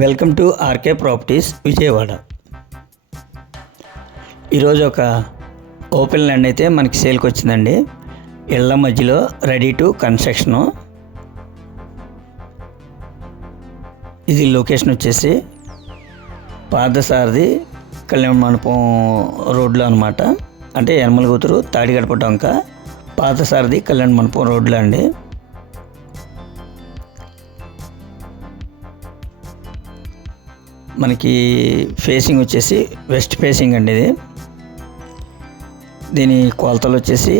Welcome to RK properties Vijayawada. ఈరోజు ఒక open land అయితే మనకి సేల్కి వచ్చిందండి. ఇళ్ల మధ్యలో రెడీ టు కన్స్ట్రక్షను. ఇది లొకేషన్ వచ్చేసి పార్థసారథి కళ్యాణ మండపం రోడ్లో అనమాట. అంటే యనమలగుతురు తాడిగడప డొంక పార్థసారథి కళ్యాణ మండపం రోడ్లో అండి. మనకి ఫేసింగ్ వచ్చేసి వెస్ట్ ఫేసింగ్ అండి. ఇది దీని కొలతలు వచ్చేసి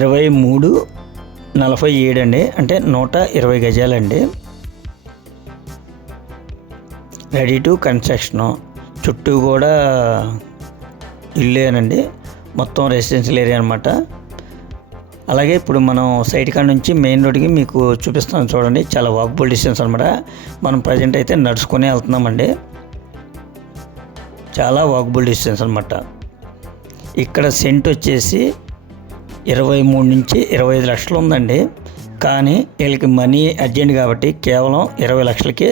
23/47 అండి. అంటే 120 గజాలండి. Ready to construction. చుట్టూ కూడా ఇల్లేనండి. మొత్తం రెసిడెన్షియల్ ఏరియా అనమాట. అలాగే ఇప్పుడు మనం సైట్ కాడ నుంచి మెయిన్ రోడ్కి మీకు చూపిస్తాను చూడండి. చాలా వాకబుల్ డిస్టెన్స్ అనమాట. మనం ప్రజెంట్ అయితే నడుచుకునే వెళ్తున్నామండి. చాలా వాకబుల్ డిస్టెన్స్ అనమాట. ఇక్కడ సెంట్ వచ్చేసి 23 నుంచి 25 లక్షలు ఉందండి. కానీ వీళ్ళకి మనీ అర్జెంట్ కాబట్టి కేవలం 20 లక్షలకే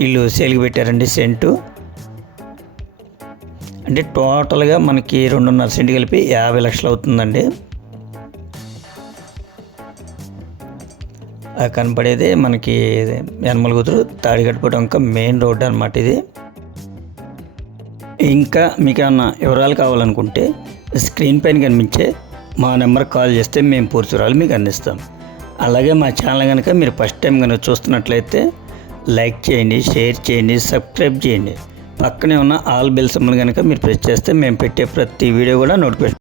వీళ్ళు సేల్కి పెట్టారండి సెంటు. అంటే టోటల్గా మనకి 2.5 సెంటు కలిపి 50 లక్షలు అవుతుందండి. కనపడేది మనకి యనమలగుతురు తాడిగడప డొంక మెయిన్ రోడ్ అనమాట ఇది. ఇంకా మీకు ఏమన్నా వివరాలు కావాలనుకుంటే స్క్రీన్ పైన కనిపించే మా నెంబర్కి కాల్ చేస్తే మేము పూర్తి వివరాలు మీకు అందిస్తాం. అలాగే మా ఛానల్ కనుక మీరు ఫస్ట్ టైం కనుక చూస్తున్నట్లయితే లైక్ చేయండి, షేర్ చేయండి, సబ్స్క్రైబ్ చేయండి. పక్కనే ఉన్న ఆల్ బెల్ సింబల్ కనుక మీరు ప్రెస్ చేస్తే మేము పెట్టే ప్రతి వీడియో కూడా నోటిఫికేషన్